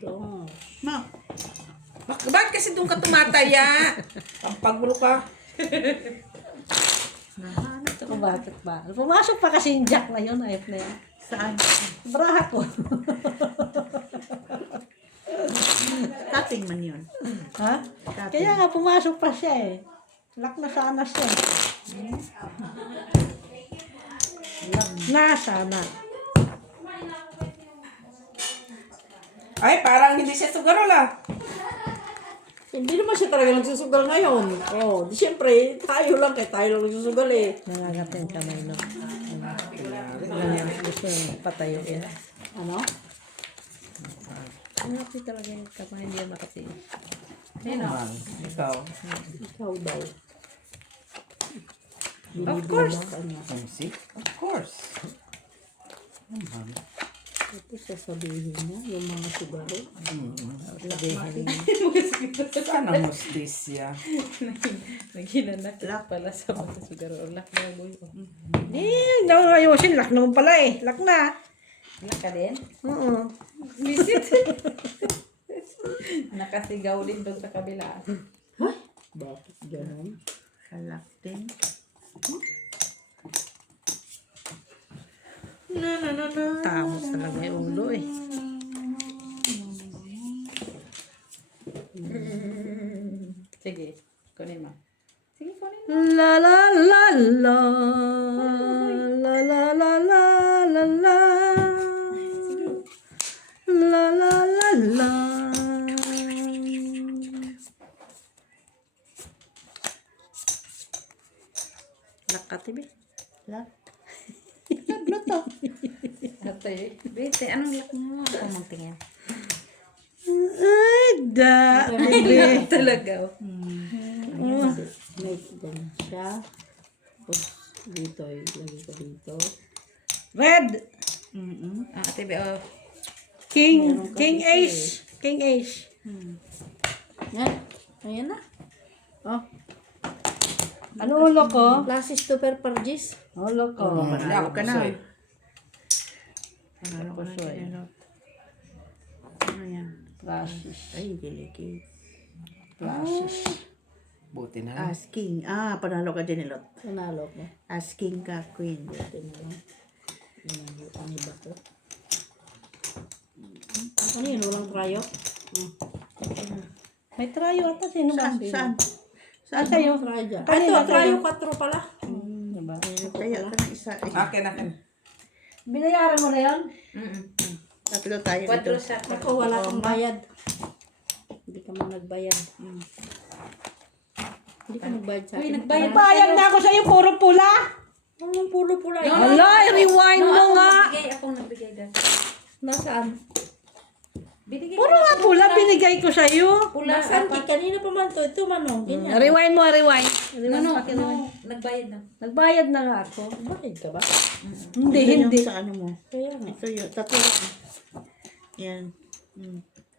Dos. Ma. Bakit kasi doon ka tumataya? Pampagulo ka. Nahanap ko bakit ba? Pumasok pa kasi yung jack na yun. Ayop na yan. Saan? Braha ko. Tapping man yun. Ha? Kaya nga pumasok pa siya eh. Lock na sana siya. Na sana. Ay, parang hindi siya sugarol ah. Hindi naman siya talaga nagsusugal ngayon. Oh, di syempre, tayo lang tayo lang nagsusugal eh. Nangagat yung kamay no. Ganyan gusto yung patayuin. Ano? Nangagat talaga yung kamay, hindi yan makati. Naman, ikaw. Ikaw daw. Of course. Ano? See? Of course. Naman. Tapos sasabihin niya yung mga sigaro. Sabihin. Sana mustisya. Naghinanakla pala sa mga siguro. Lak na boy. Eh, daw ayusin. Lock naman pala eh. Lock na. Lak ka din? Oo. Visit. Nakasigaw din doon sa kabila. Bakit gano'n? Kalak din. Tamo talaga yung ulo eh. Sige, kunin mo. Sige, kunin mo. La la la la. La la la la la la. La la la la. Nakatibi. Lak. Ate, Bete, anong lak mo? Ako magtingin. Ay, da. Bibi. Talaga. May ganun siya. Tapos dito, lagay ko dito. Red. Ate, Be, oh. King. King Ace. King Ace. Yan. Ayan na. Oh. Ano ulo ko? Classes to perpargis. Ulo ko. Panalo ka na. Ano ko siya eh. Ano yan? Classes. Ay, delicate. Classes. Buti na. Asking. Panalo ka dyan, Elot. Nanalo ko. Asking ka, queen. Buti na lang. Ang iba ko. Ano yun? Walang prayo? May trayo ata. Sino ba? Saan? Saan sa'yo? Prayo dyan. Kanina Ito, trayo 4 pala. Diba? Kaya ka na isa. Akin. Binayaran mo na yan? Tatlo tayo Quatro dito. siya. Ako, wala kang bayad. Hindi ka man nagbayad. Hindi ka nagbayad sa Uy, akin. nagbayad. Bayad na ako sa'yo. Puro pula. Anong pulo-pula? Hala, i-rewind mo nga. Akong nagbigay dati. Nasaan? Binigay Puro nga pula binigay ko sa'yo. pula. Nasaan? Kanina pa man to. Ito manong. Ganyan. Rewind mo, rewind. No, nagbayad na. Nagbayad na nga ako. Bakit ka ba? Hindi, Ito yung hindi. Sa ano mo? Kaya nga. Ito yun. Tatlo. Yan.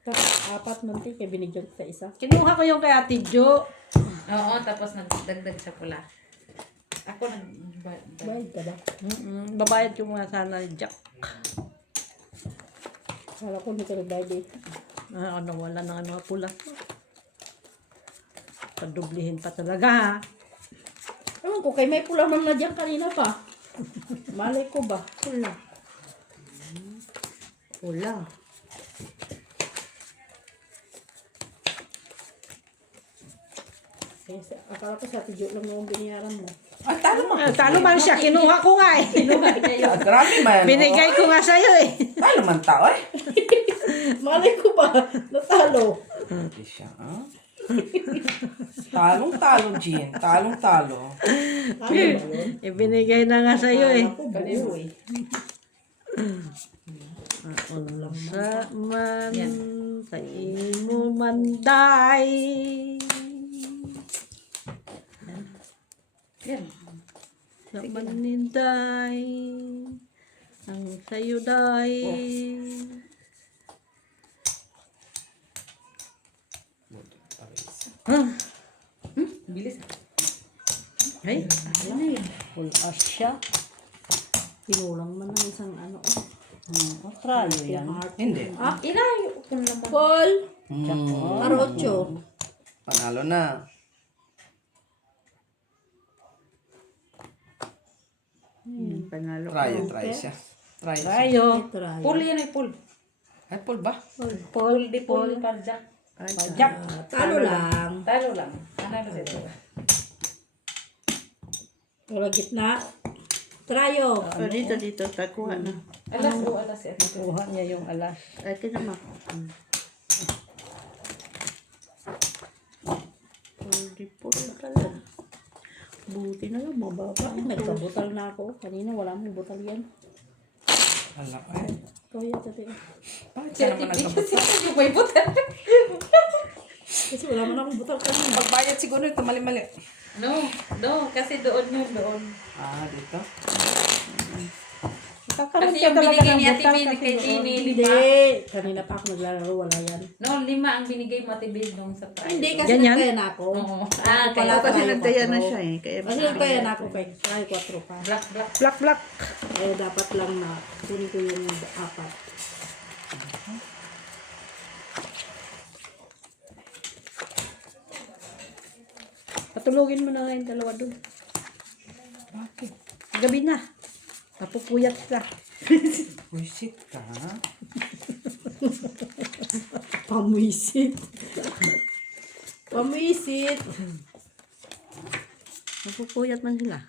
Tapos 4 nun kaya binigyan ko sa isa. Kinuha ko yung kay Ate Jo. Oo, tapos nagdagdag sa pula. Ako nagbayad. Bayad ka ba? Babayad ko muna sana ni Jack. Kala ko hindi ka nagbayad eh. Ano, wala na nga mga pula. Padublihin pa talaga ha. Ewan ko, kay may pula man na dyan kanina pa. Malay ko ba? Pula. Pula. Akala ko sa tiyo lang yung biniyaran mo. Ay, talo mo. Talo man siya, kinuha ko nga eh. Grabe man. Binigay ko nga sa'yo eh. Talo man tao eh. Malay ko ba? Natalo. Hindi siya, ah. Talong-talo, Jean. Talong-talo. Talo ba yun? Ibinigay na nga sa'yo eh. Ako, buo eh. Ulo sa man, sa imo manday. Yan. Sa maninday, ang sayo day. Bilis. Ay, Ano na yun? full siya. Pinulang man ng isang ano. Trayo yan. Hindi. Ilayo. Putol naman. Paul. Hmm. Arocho. Panalo na. Panalo. Try siya. Try siya. Tayo. Try. Pull yan ay pull. Ay, Paul ba? Pull, di pull. Parjak. Jack. Talo lang. Talo lang. Ano dito? Wala gitna. Trayo. Oh, dito. Kakuha na. Alas o alas yan. Kuha niya yung alas. Ay, kinama. Pwede po pala. Buti na lang, mababa. Ay, nagkabutal na ako. Kanina wala mong butal yan. Alam ko eh. Kaya tati. Bakit ka naman nagkabot? Yung may butal. Kasi wala man akong butal kanina. Pagbayad siguro ito, mali-mali. No, kasi doon yun, doon. Ah, dito? Kakaroon Kasi ka yung talaga binigay ng ni Ate butal Bin kasi kay doon. Ginny, Hindi. 5. Kanina pa ako naglalaro. Wala yan. No, 5 ang binigay mo Ate Bin nung sa try. Hindi kasi Ganyan? nagkaya na ako. Oo. Ah, kaya Kasi tayo nagtaya na 4. siya eh. Kaya Kasi nagkaya na ako kay Try 4 pa. Black. Black, black. Eh, dapat lang na kunin ko yung 4. Patulogin mo na nga yung dalawa doon. Bakit? Gabi na. Napupuyat ka. Wisit ka? Pamwisit. Pamwisit. Napupuyat man sila.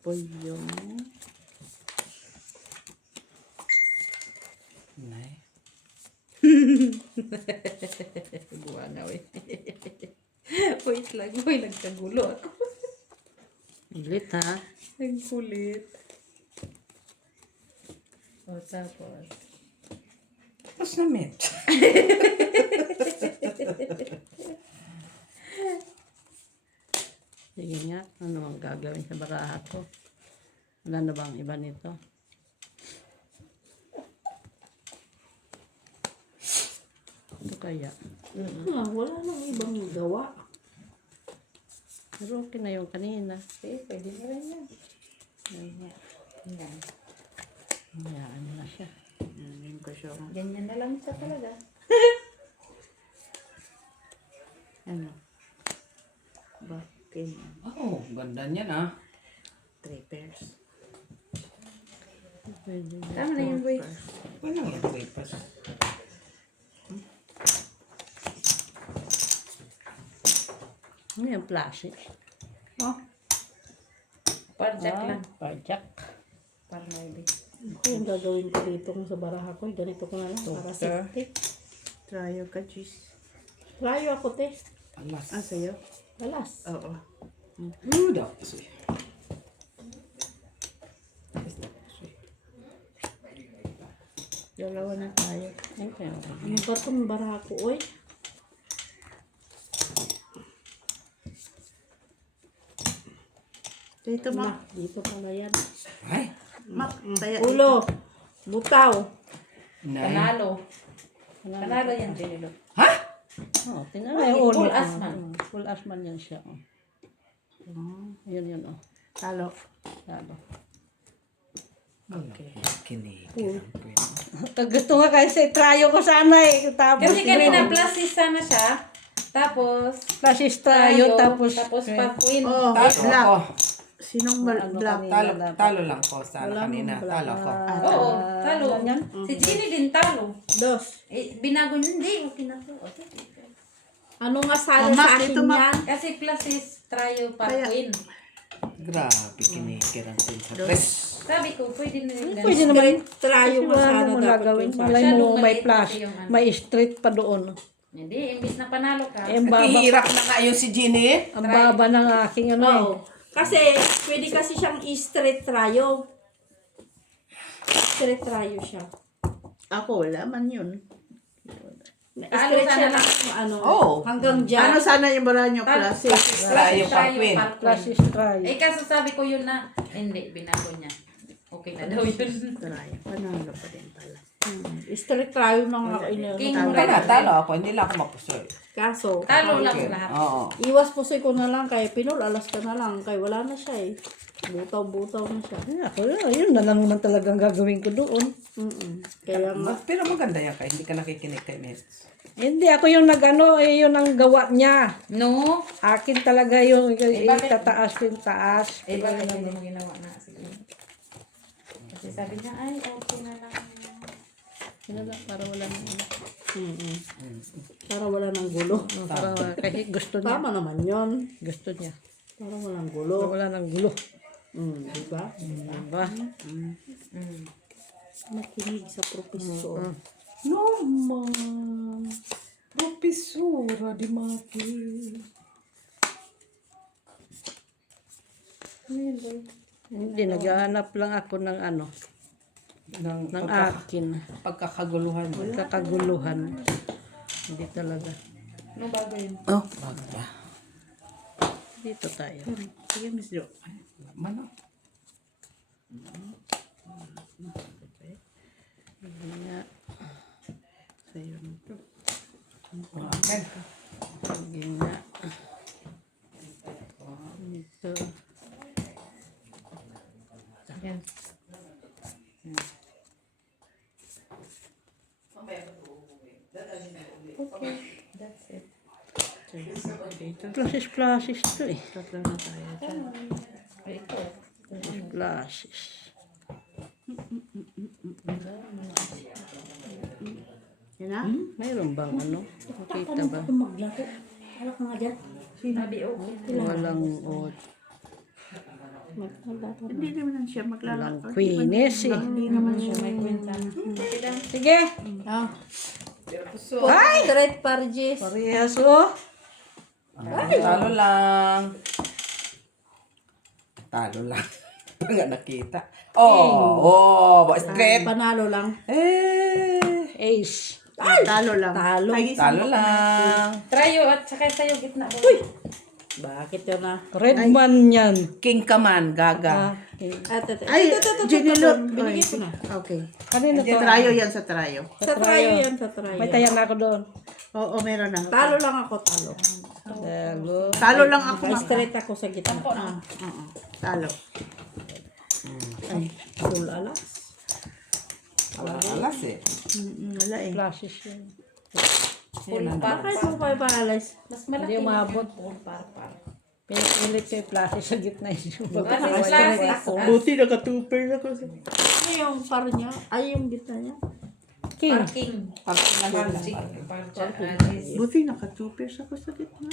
po yung... Nay. Buwa na, we. Wait lang, boy. Nagkagulo ako. Ulit ha. Ang kulit. O, tapos. Tapos na, Met. Sige nga. Ano ang gagawin sa baraha ko? Wala na bang iba nito? Ito kaya. Wala nang ibang gawa. Pero okay na yung kanina. Okay, pwede na rin yan. Yan. Hayaan na siya. Yan ko siya. Ganyan na lang siya talaga. Ano? Bakit? Oh, ganda niyan ah. 3 pairs. Pwede. Tama na yun, boy. Wala nga papers. Ano yung plastic? Oh, Parjak lang. Pajak. Para maybe. Ako yung gagawin ko dito kung sa baraha ko. Ganito ko na lang para safety. tryo ka, cheese. Rayo ako, te. Alas. Ah, sa'yo? Alas. Oo. Udah. Sui. Dalawa na tayo. Okay. Ano ba itong baraha ko, oy? Dito, ma. Dito pala yan. Ay. Ma, taya. Ulo. Butaw. Nay. Panalo. Panalo yan, Jenilo. Ha? Oh, tingnan mo yung ulo. Full asman. Full asman yan siya. Oh. Yun yun oh. Talo. Lalo. Okay. Kinig. Gusto nga kasi trayo ko sana eh. Tapos, Kasi kanina plus sana siya. Tapos, plus is trayo, tayo, tapos pa queen. Oh, Talo black. ako. Sinong black? Talo lang ko sana kanina. Talo ko. Oo, talo. Ganyan? Si Ginny din talo. Dos. Binago niya, hindi. Okay na to. Okay. Ano nga salo Mama, sa akin dito, ma. yan? Kasi plus is tryo pa Kaya- queen. Grabe kinikirang sa press. Sabi ko, pwede na rin Pwede ganun. naman. Trayo Kasi nga wala sana naman dapat gagawin. yung sa Malay Masyadong mo may maliit plus. kasi yung ano. May straight pa doon. Hindi, imbis na panalo ka. Eh, ang baba, Hirap na nga yung si Ginny. ang baba ng aking ano eh. Oo. Kasi, pwede kasi siyang straight trayo. Straight trayo siya. Ako, wala man yun. Straight sana siya lang. ng ano, Oo. hanggang dyan. Ano sana yung bara nyo, klase? Trayo pa queen. Plus is trayo. Eh, kaso sabi ko yun na, hindi, binago niya. Okay na daw yun. Tryo. Panalo pa din pala. Straight trayo na nga ina. King Kaya talo ako. Hindi lang ako mapusoy. Kaso, Talo lang Okay. lahat. Oo. iwas pusoy ko na lang kay Pinol, alas ka na lang. Kay wala na siya eh. Butaw-butaw na siya. Ay, ako, yun na lang naman talagang gagawin ko doon. Kaya nga, Pero maganda yan kay, hindi ka nakikinig kay Miss. Hindi, ako yung nag-ano, yun ang gawa niya. No? Akin talaga yung bakit? itataas yung taas. Eh, bakit hindi mo ginawa na? Sige. Kasi sabi niya, ay, okay na lang. Yun lang, para wala nang ano. para wala ng gulo. Para, kasi gusto niya. Tama naman yun. Gusto niya. Para walang Para gulo. wala nang gulo. Diba? Diba? Makinig sa profesor. Naman. Profesora di Maki. Hindi, naghahanap lang ako ng ano, Ng ng akin. pagkakaguluhan. Kakaguluhan. Hindi talaga. Ano bago yun? Oh, bago niya. Dito tayo. Sige, Miss Jo. Mano? Hindi nga. Sa'yo na to. Amen. Sige nga. Dito. Yan. Okay, that's it. Flashes to eh. Tatlo na tayo dyan. Ay, ito. Flashes. Yan na? Mayroon bang ano? Makita ba? Maglaro. Halak nga dyan. Sinabi, okay. Walang oat. Maglaro. Hindi naman siya Walang maglalakad. queenies eh. Hindi naman siya may kwenta na. Sige. Ah. Ay! Straight parjes. Parehas oh. Talo lang. Talo lang. Nga nakita. Oh, straight. Panalo lang. Ace. Talo lang. Talo. Talo lang. Trayo at saka sa'yo gitna. Bakit yun na? Redman yan. King ka man, gaga. Ay, Ginilo. Binigay ko na. Okay. Kanino to? Trayo yan sa trayo. Sa trayo yan, sa trayo. May tayan na ako doon. Oo, meron na. Talo lang ako, talo. Talo. Talo lang ako. Straight ako sa gitna. Oo. Talo. Full alas. Alas eh. Wala eh. Flashes yan. Bakit mo pa ipalas? Mas malaki. Hindi umabot. Par. Pinipilit ko yung flashes sa gitna. Ano classes? Buti naka-tupper ako. Ano yung par niya? Ay, yung gitna niya? King. Parking. Buti naka-tupper ako sa gitna.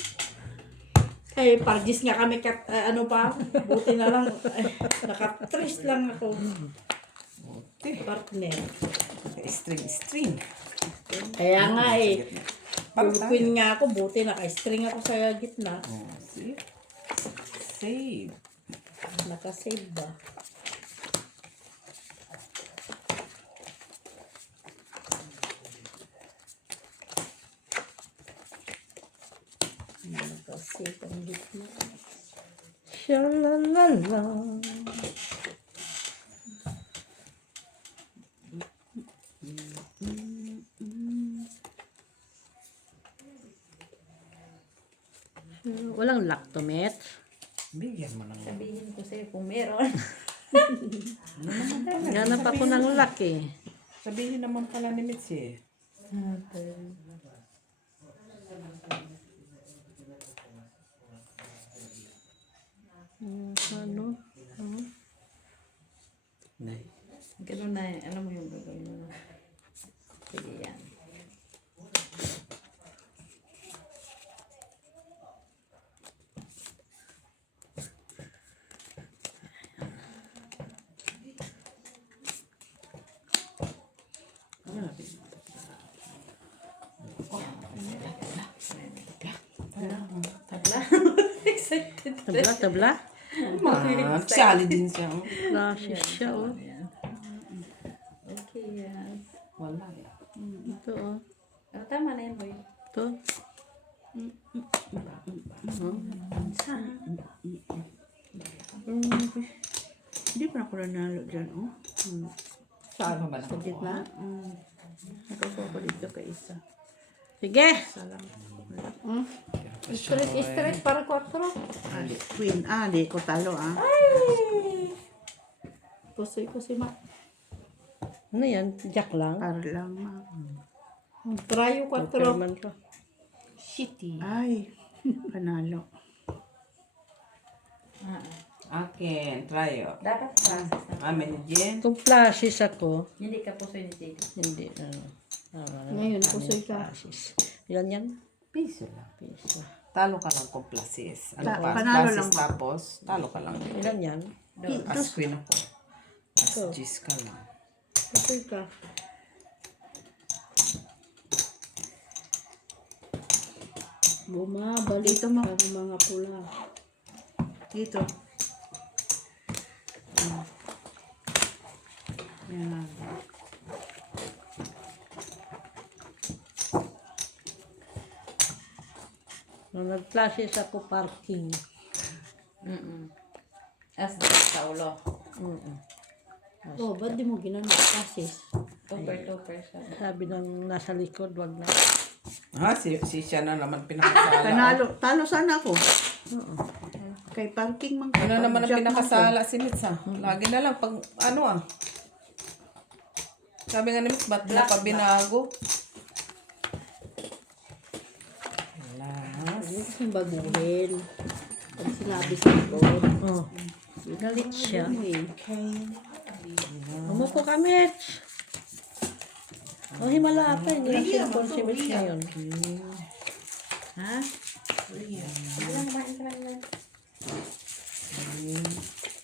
Eh, parjis nga kami ano pa, buti na lang, naka-tris lang ako. Partner. String. Kaya nga eh, Pantay. Queen nga ako, buti naka-string ako sa gitna. Oh, see? Save. Naka-save ba? Naka-save ang gitna. Shalalala. Walang lactomet. Bigyan mo ng... Sabihin ko sa'yo kung meron. Ganap ako ng lock eh. Sabihin naman pala ni Mitzi eh. Ano? Nay. Ganun na, alam mo yung gagawin mo. Sige yan. Tabla. Excited. Tabla? Magsali din siya. Oh. Flashes siya oh. Okay, yes. Wala eh. Ito oh. Oh, tama na yan, boy. Ito. Hindi pa ako nanalo dyan, oh. Saan ba na? Sa gitna. Nakakuha ko dito ka isa. Sige. Straight para 4. Queen. Di ko talo Pusoy ko si Ma. Ano yan? Jack lang? Para lang Trayo 4. Superman ko. Shitty. Ay, panalo. Akin, tryo. Dapat process na. Amin Jen. Kung flashes ako, Hindi ka puso ni Tito. hindi. Ngayon, pusoy ka. Flashes. Ilan yan? Piso lang. Piso. Talo ka lang kung pluses. Ano pa? Panalo Pluses lang. tapos, talo ka lang. Ilan yan? As queen ako. As G's ka lang. Pusoy ka. Bumabalik Dito mo. ang mga pula. Dito. Yan. Nung nag-flashes ako, parking. As sa ulo. Oh, ba't di mo ginamit kasis? Tupper siya. Sabi ng nasa likod, wag na. Si siya na naman pinakasala. Panalo. Talo sana ako. Kay parking man. Ano naman ang Jack pinakasala si Mitz Lagi na lang pag ano Sabi nga ni Mitz, ba't na pa binago? Ano kasing baguhin? Pag sinabi sa ko. Oh. Galit siya. Okay. Umupo ka, Mitch. Oh, himala pa. Hindi na cellphone si Mitch ngayon. Ha?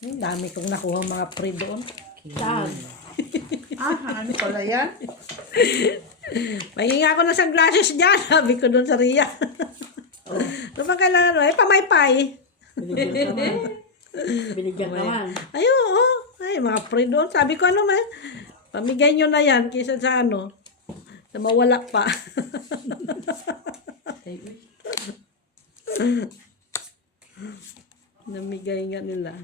Ang dami kong nakuha mga pre doon. Tag. Ano pala yan? Mahinga ako na sa glasses dyan. Sabi ko doon sa Ria. Ano ba kailangan? Pamaypay. Binigyan ka man. Binigyan ka man. Ay, oo. Ay, mga pre doon. Sabi ko, ano man, pamigay nyo na yan kaysa sa ano. Sa mawala pa. Namigay nga nila.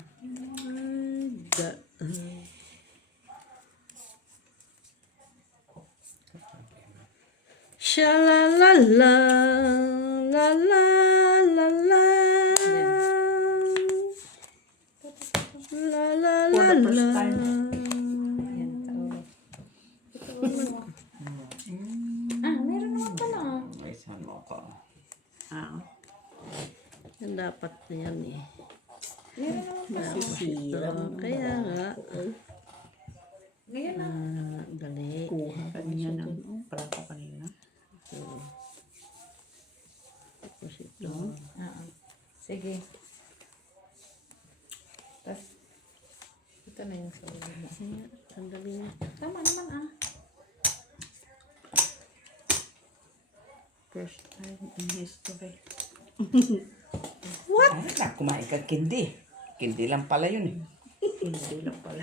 Sha-la-la-la, la-la-la-la. For the first time. Meron naman pala. Ay, saan mo ako? Yan dapat na yan eh. Sisira. Kaya nga. Ngayon na. Dali. Kuha kanina ng prako kanina. Tapos ito. Sige. Tapos, ito na yung sa ulo mo. Sandali na. Tama naman First time in history. Ay, kumain ka kindi. Kindi lang pala yun Hindi lang pala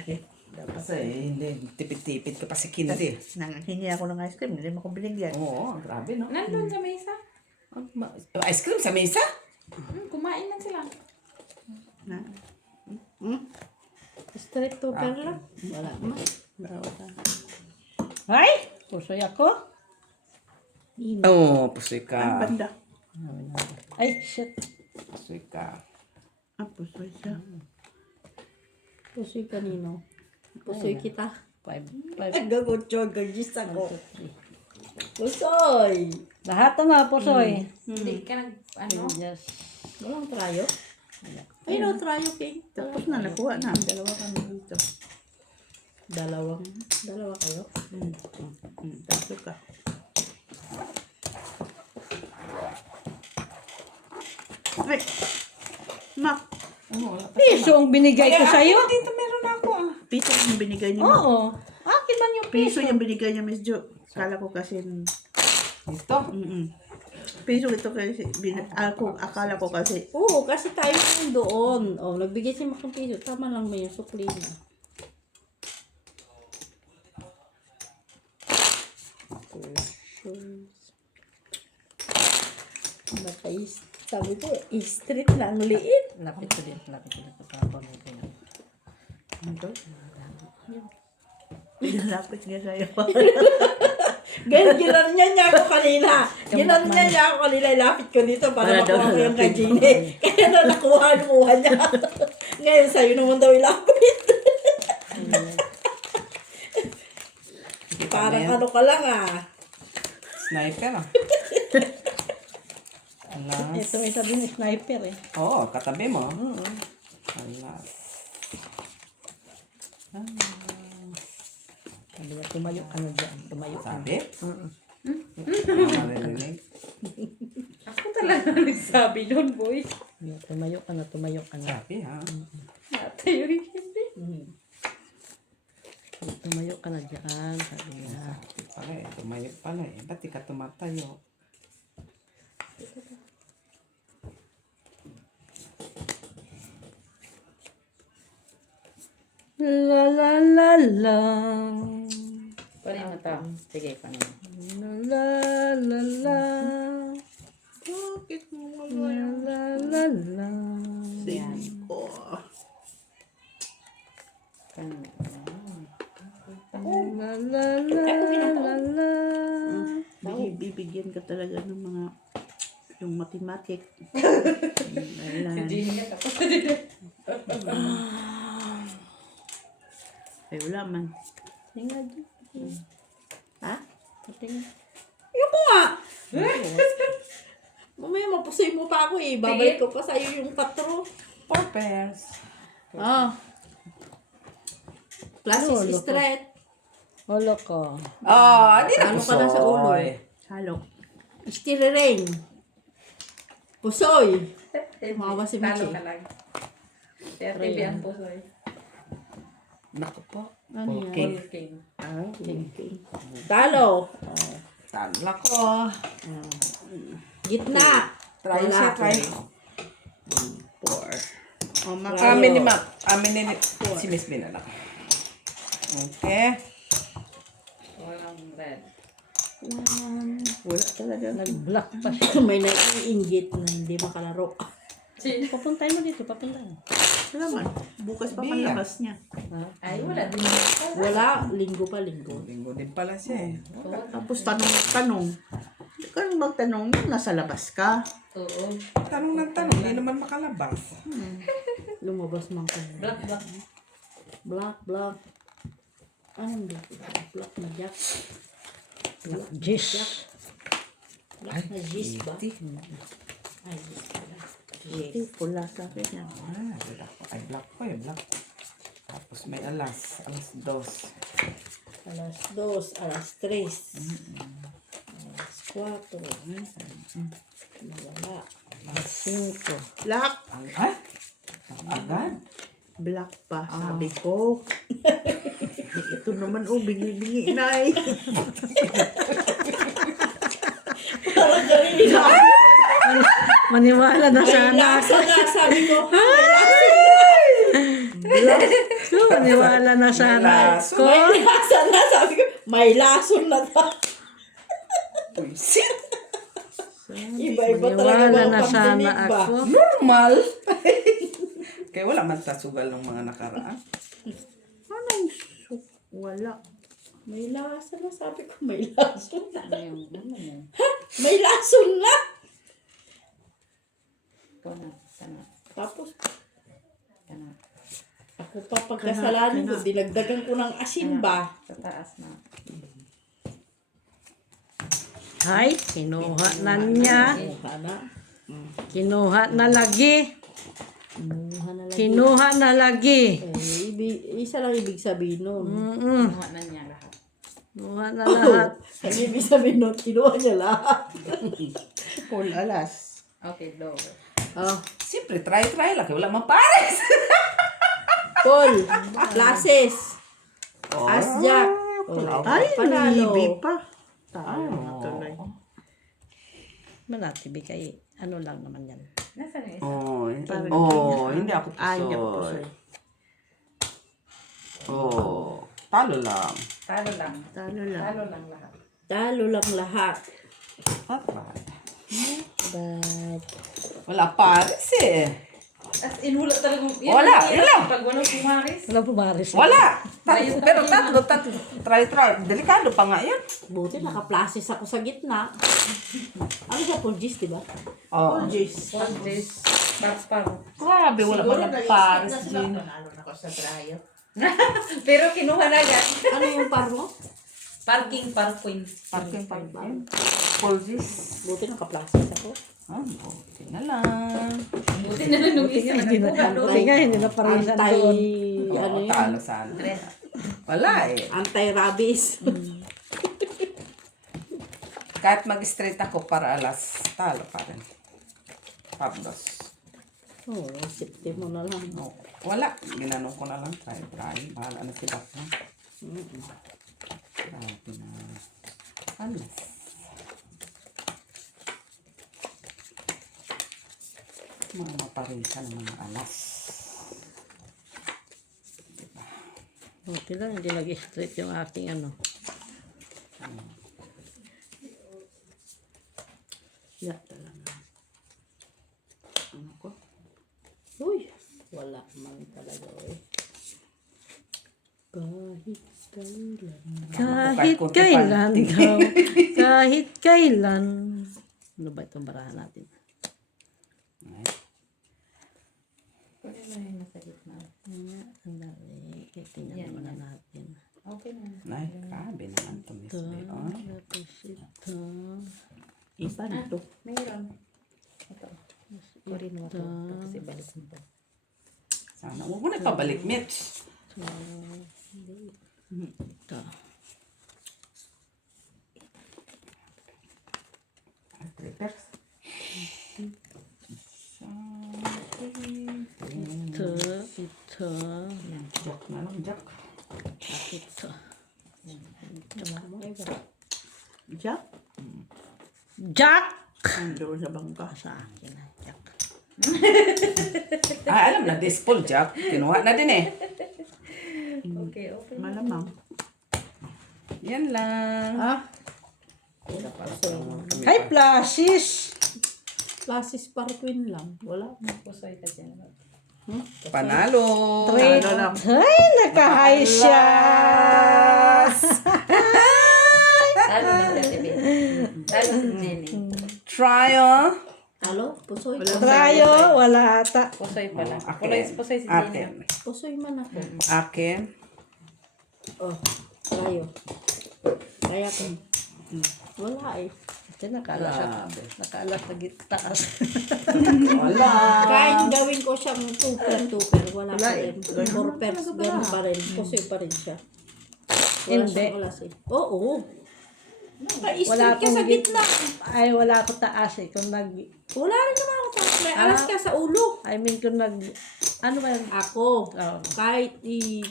Kasi hindi, tipid-tipid ka pa si kindi. Hingi ako ng ice cream. Hindi mo ko binigyan. Oo, grabe no? Nandun sa mesa. Ice cream sa mesa? Kumain na sila. Na? Straight to lang. Wala ma. Ay! Pusoy ako? Oo, pusoy Ang ka. banda. Ay, shit. Pusoy ka. Pusoy siya. Pusoy kanino? Pusoy kita. 5. Gagotso, gagis ako. Pusoy! Lahat na pusoy. Hindi ka nag, Yes. Walang trayo? Ay, no, trayo, King. Tapos na, nakuha na. Dalawa kami dito. Dalawa kayo? Tatlo ka. Ay! Mak! Piso ang binigay ko sa'yo. Dito meron ako Piso yung binigay ni Mak. Oo. Akin man yung Piso piso. yung binigay niya, Miss Jo. Kala ko kasi... Dito? Piso ito kasi... Akala ko kasi... Oo, kasi tayo yung doon. Oh, nagbigay si Mac ng piso. Tama lang may sukli na. Sabi ko, street lang liit. Lapit ko din. Lapit ko din. Kapapon ito. Ito? Lapit niya sa'yo. Ginanon niya ako kanina. Ginanon niya ako kanina. Ilapit ko dito para makuha ko yung kay Gine. Kaya na nakuha niya. Ngayon sa'yo naman daw ilapit. Parang ano ka lang Sniper ah. Alas. Ito may sabi ng sniper eh. Oo, katabi mo. Alas. Sabi niya, tumayo ka na dyan. Tumayo ka na. Sabi? Marinig. Ako talaga nagsabi nun, boy. Yeah, tumayo ka na, tumayo ka na. Sabi ha. Ate yung hindi. Tumayo ka na dyan. Sabi niya. Sabi pala eh. Tumayo pala eh. Ba't di ka tumatayo? La la la la. Kunin mo to. Sige, kunin mo. La la la. Bakit mo La la la la. Cinco. Kunin mo. La la la la la. Bibigyan ka talaga ng mga yung mathematic. Hindi niya tapos. Ay, wala man. Tingnan dyan. Ha? Tingnan. Yung mo nga. Mamaya mapusoy mo pa ako eh. Babalik ko pa sa'yo yung 4. 4 pairs. Classes straight. Holo ko. Ah, di na Ano ka na sa ulo? pusoy. Halo. Stirring. Pusoy. Mawa si Talo Michi. ka lang. Kaya TV ang pusoy. Naku po. Ano yan? Okay. Full king. Talo. Tala ko. Gitna. Try Wala. siya, try. 4. O, Amin ni Mac. Amin ni si Miss Bin na lang. Okay. Walang red. wala talaga. Nag-block pa siya. May naiinggit na hindi makalaro. Papuntay mo dito, papuntay mo. Wala man. Bukas pa Biya. palabas niya. Ay, wala din. Wala. Linggo pa linggo. Linggo din pala siya eh. Tapos tanong. Hindi ka nang magtanong yung nasa labas ka. Oo. Tanong ng tanong, hindi naman makalabas. Lumabas man ka. Black, black. Black. Anong black? Black na jack. Jis. Black na gis ba? Ay, gis pala. Hindi, pula sa akin yan. Ah, black. Ay, black ko eh, black. Tapos may alas 2. Alas 2, alas 3. Alas 4. Wala. Alas 5. Black. Ha? Agad? Black pa, sabi ko. Ito naman, bingi-bingi na eh. Maniwala na May sana. lasa na, sabi ko. Maniwala na sana. Laso. May lasa na, sabi ko. May lason na ta. Puisit. Iba-iba talaga Maniwala mga na sana pamdinig ba? ako. Normal. Kaya wala man tasugal ng mga nakaraan. Anong wala. May lasa na, sabi ko. May lason na. Ano yung, ano yun? May lason na. Ikaw na. Kana. Tapos, Kana. ako pa pagkasalanan ko, Kana. dinagdagan ko ng asin ba? Sa taas na. Ay, kinuha na niya. Sana. Kinuha na lagi. Kinuha na lang. Kinuha na lagi. Isa lang ibig sabihin nun. Kinuha na niya lahat. Kinuha na lahat. Ano ibig sabihin nun? Kinuha niya lahat. Full alas. Okay, do. Oh, Siyempre, try lang. Kaya wala mang pares. Paul, classes. Asjack. Ay, Panalo. libi pa. Talo na tuloy. Manati, bigay. Ano lang naman yan. Nasaan yung isa? Hindi ako Ay, hindi ako pusoy. pusoy. Talo lang. Talo lang. Talo lang. Talo lang lahat. Talo lang lahat. Not bad. But, Wala pares eh. As in, wala talagang... Wala, yun lang. Pag walang pumaris. Wala pumaris. Wala. Pero tatlo. Try. Delikado pa nga yan. Buti naka-plasis ako sa gitna. Ano siya, Pulgis, di ba? Oo. Pulgis. Pag-dress. Parang. Grabe, wala pa ng Paris din. Panalo na ko sa trayo. Pero kinuha na agad. Ano yung par mo? Parking. Parking. Pulgis. Buti naka-plasis ako. Buti na lang. Buti na lang nung isa. Hindi na, buti nga, hindi na parisan doon. Ano yun? Talo sana. Wala eh. Anti-rabies. Kahit mag-straight ako para alas, talo pa rin. Tapos. Oo, safety mo na lang. No. Wala. Ginanong ko na lang. Try. Bahala na si Bakna. Grabe na. Alas. Mga maparisan ng mga alas. Buti lang, hindi nag-straight yung aking ano. Yeah, talaga. Ano ko? Uy, wala man talaga eh. Kahit kailan. Kahit kailan daw. Kahit kailan. Ano ba itong barahan natin? Pwede na yung nasa gitna. Ang dali. Tingnan naman na natin. Okay na. Ay, grabe naman ito, Miss Ito. Leon. Tapos ito. Iba nito. Mayroon. Ito. Kurin mo ito. Tapos ibalik mo ito. Sana. Huwag mo na pabalik, Mitch. Ito. Preppers. Ito. Ito. Jack na lang, Jack. Ito. Jack? Jack! Doon sa bangka. Sa akin na, Jack. Ah, alam na, this full Jack. Kinuha na din eh. Okay. Malamang. Yan lang. Ah? Hi, Plasis! Plasis Parquin lang. Wala. Pusoy ka dyan. Panalo. Trade. Ay, naka-high siya! Talo na si Tibin. Talo si Jenny. Trial. Halo? Pusoy? Trayo, wala ata. Pusoy pala. Akin. Pusoy si Akin. Jenny. Pusoy man ako. Akin. Oh, tayo. Kaya ko. Wala eh. Ito, nakaalas siya. Nakaalas na taas. Wala. Kahit gawin ko siyang tuper, wala pa rin. Four pairs, ganun pa rin. Pusoy pa rin siya. Wala Hindi. siyang alas eh. Oo. Wala Naka-straight ka sa akong gitna. Ay, wala ako taas eh. Kung nag... Wala rin naman ako taas. May alas ka sa ulo. I mean, kung nag... Ano ba yun? Ako, Oh. kahit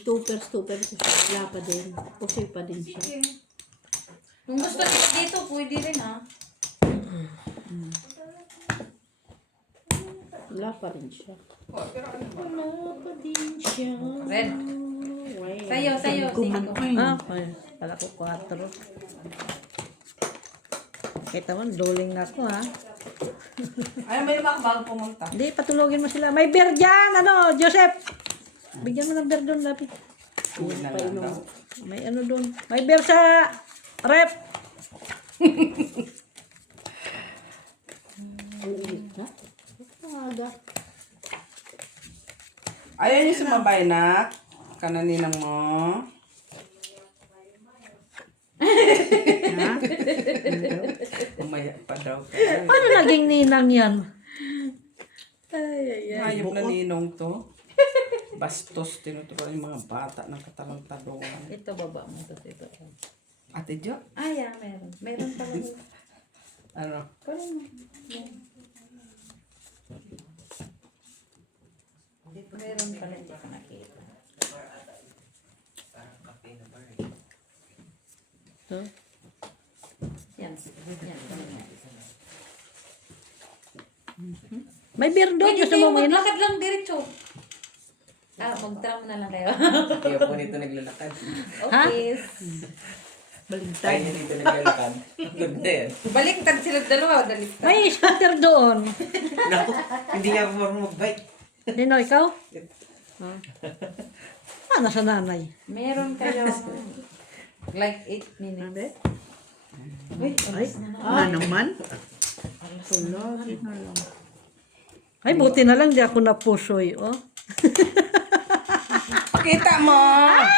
two pairs ko siya, wala pa din. Pusoy pa din siya. Kung gusto nila dito, pwede rin ah. Wala pa rin siya. Wala pa din siya. Red. Sayo. Cinco. Ah, ay, pala ko 4. Kita mo, duling na ako ha. Ay, may bago pumunta. Hindi, patulogin mo sila. May beer dyan, ano, Joseph. Bigyan mo ng beer doon, Lapi. Uwi na lang daw. May ano doon. May beer sa rep. Ulit na. Aga. Ayaw niyo sumabay na. Kananinang mo. Umaya pa daw. Ano naging ninang yan? Hayop na ninong to. Bastos, tinuturuan yung mga bata ng katalong-talongan. Ito, baba mo. Tapos ito. Ate Jo, Ah, yeah, meron. Meron pala. ano? Kunin mo. Meron pala. Hindi ko nakita. Ito. Yan. May beer doon. Pwede Gusto kayo mo uminom? maglakad lang diretso. Mag-tram na lang kayo. Kaya po nito naglalakad. Okay. Kaya niya dito naglalakad. Ganda yan. Baliktad sila dalawa. Baliktad. May scooter doon. Naku, hindi nga ako marunong mag-bike. Nino, ikaw? Nasa nanay. Meron kayo like 8 minutes. Ay, na naman. Wala, na lang. Ay, buti na lang di ako napusoy, oh. Kita mo! Ay,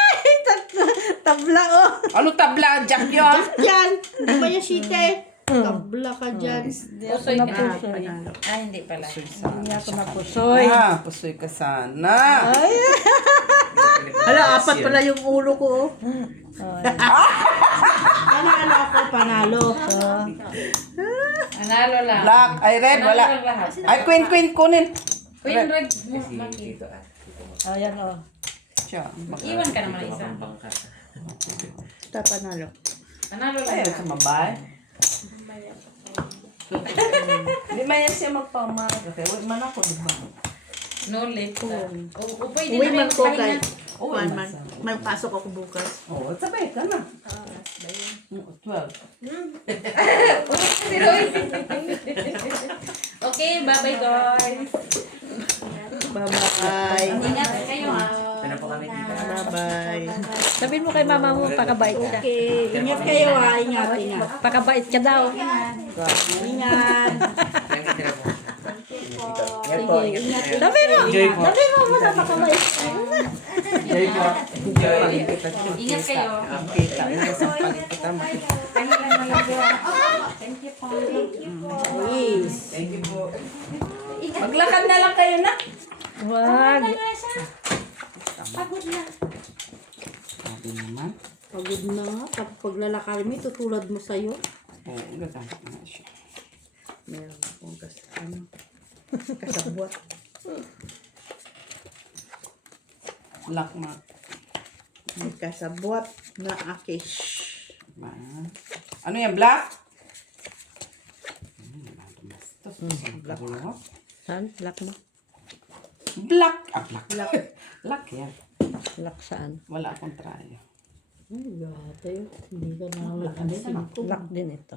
tabla, oh. Ano tabla? Jack yun? Yan! Hindi ba yung site? Tabla ka dyan. Pusoy ka na. Napusoy. Ah, hindi pala. Hindi ako napusoy. Pusoy ka sana. Ay, Hala, apat pala yung ulo ko. Oh. Panalo ako, panalo. Analo lang. Black. Ay, red. Wala. Analo lang lahat. Ay, queen, kunin. Queen red mo, makito. ayan, oh. Siya. Iwan ka naman isa. Ta panalo. Analo lang Ayaw lahat. sa mabay. Hindi man yan siya magpamaga. Kaya wag man ako, di ba? No late. O pwede Uwi na man ko kay... magpahinga. Kuan man. May pasok ako bukas. Oo, sabay ka na. 12. Okay, bye-bye guys. Bye-bye. Ingat kayo ha. Bye-bye. Sabihin mo kay mama mo, pakabait siya. Okay, ingat kayo ha. Ingat, ingat. Pakabait ka daw. Ingat. Sige, ingat. Sabihin mo sa pakabait. Ingat kayo. Kita. Sa pagkita mo. Yes. Thank you po. Maglakad na lang kayo na. Wag. Sabi naman. Pagod na nga. Tapos paglalakad mo, tutulad mo sa'yo. Oo, gagamit na siya. Meron akong kasabwat. Black ma. May kasabwat na akish. Ma. Ano yan, black? Black. Saan? Black mo? Black. Ah, black. Black yan. Black saan? Wala akong trayo. Ay, gata. Hindi ka na nakasin ko. Black din ito.